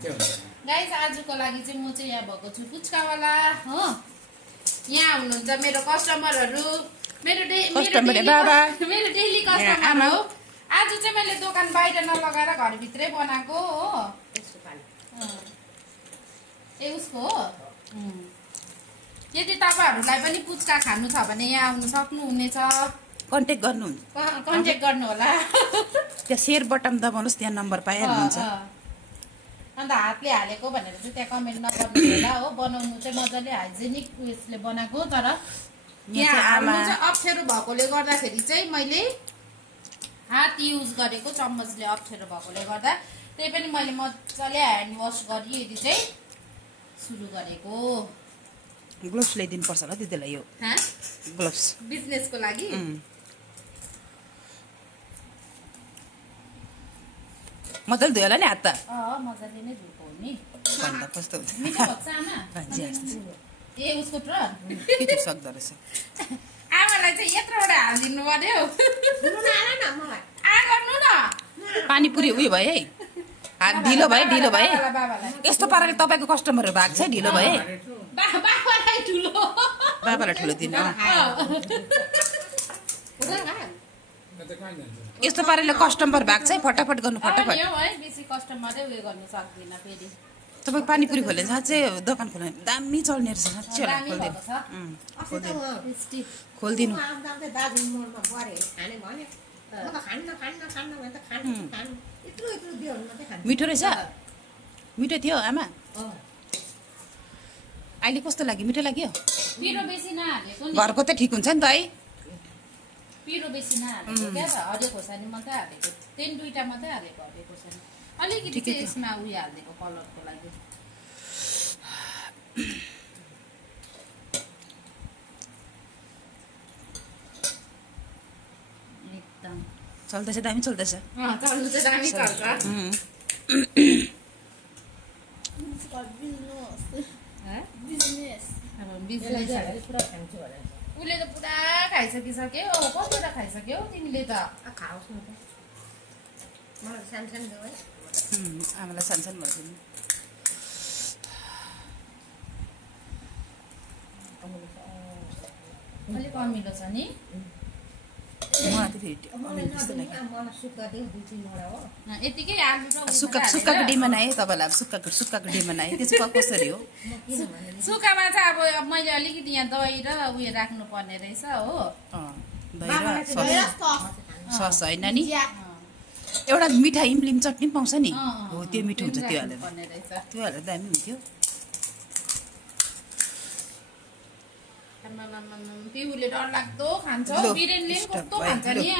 Guys आजको लागि चाहिँ म चाहिँ यहाँ भएको छु पुच्कावाला हो। यहाँ हुनुहुन्छ मेरो कस्टमरहरू, मेरो डेली कस्टमर हो। आज चाहिँ मैले दोकान बाहिर नलगाएर घरभित्रै बनाएको हो। ए उसको हो। यदि तपाईहरुलाई पनि पुच्का खानु छ भने यहाँ आउन सक्नुहुनेछ। कन्ट्याक्ट गर्नुहुन्छ, कन्ट्याक्ट गर्नु होला। त्यहाँ शेयर बटन दबाउनुस्, त्यहाँ नम्बर पाइहाल्नुहुन्छ। अन्त हातले हालेको भनेर चाहिँ त्यहाँ कमेन्ट नगर्नु होला हो। बनाउनु चाहिँ मजाले हाइजेनिक उयसले बनाएको, तर यहाँ हाल्नु चाहिँ अप्ठ्यारो भएकोले गर्दाखेरि चाहिँ मैले हात युज गरेको, चम्मचले अप्ठ्यारो भएकोले गर्दा त्यही पनि मैले मजाले ह्यान्ड वास गरी यदि चाहिँ सुरु गरेको। ग्लोभ्स ल्याइदिनु पर्छ होला दिदीलाई। यो ग्लोभ्स बिजनेसको लागि मजाले धुयो होला नि हात त। मजाले नै धुएको हो नि। भन्दा कस्तो हुन्छ मिठो भएको छ आमा? ए उसको ट्रन के चाहिँ सक्दो रहेछ। आमालाई चाहिँ यत्रोवटा हालिदिनु पर्यो। गर्नु न पानीपुरी उयो भयो है, हात ढिलो भयो यस्तो पाराले तपाईँको कस्टमरहरू भएको छ ढिलो भयो। बाबालाई ठुलो दिनु यस्तो पाराले कस्टमर भएको छ, फटाफट गर्नु फटाफट। बेसी कस्टमरै उयो गर्नु सक्दिन। फेरि तपाईँ पानीपुरी खोल्ने साँच्चै दोकान खोल्ने दामी चल्ने रहेछ साँच्चै होला। खोलिदिनु मिठो रहेछ। मिठो थियो आमा? अहिले कस्तो लाग्यो? मिठो लाग्यो? पिरो बेसी नहालेको नि। घरको त ठिक हुन्छ नि त है। पिरो बेसी नहालेको क्या त, हरियो खोर्सानी मात्रै हालेको, त्यही दुईटा मात्रै हालेको हरियो खोर्सानी। अलिकति चाहिँ यसमा उयो हालिदिएको कलरको लागि। एकदम चल्दैछ, दामी चल्दैछ। चल्नु चाहिँ दामी चल्छ। उसले त पुरा खाइसकिसक्यो। कतिवटा खाइसक्यो तिमीले त? खाओस् न त, मलाई सानसानो देऊ है। आमालाई सानसानो भनिदिनु। अलिक अमिलो छ नि। यतिकै आलु र सुक्खाको डिमान्ड आयो तपाईँलाई। अब सुक्खाको डिमान्ड आयो, त्यो चाहिँ कसरी हो? सुक्खामा चाहिँ अब मैले अलिकति यहाँ दही र उयो राख्नु पर्ने रहेछ हो। दही र सस होइन नि, एउटा मिठा इम्लिम चटनी पाउँछ नि हो, त्यो मिठो हुन्छ। त्यो हालेर दामी हुन्थ्यो। पिउले डर लाग्दो खान्छ, बिरेनले कस्तो खान्छ नि।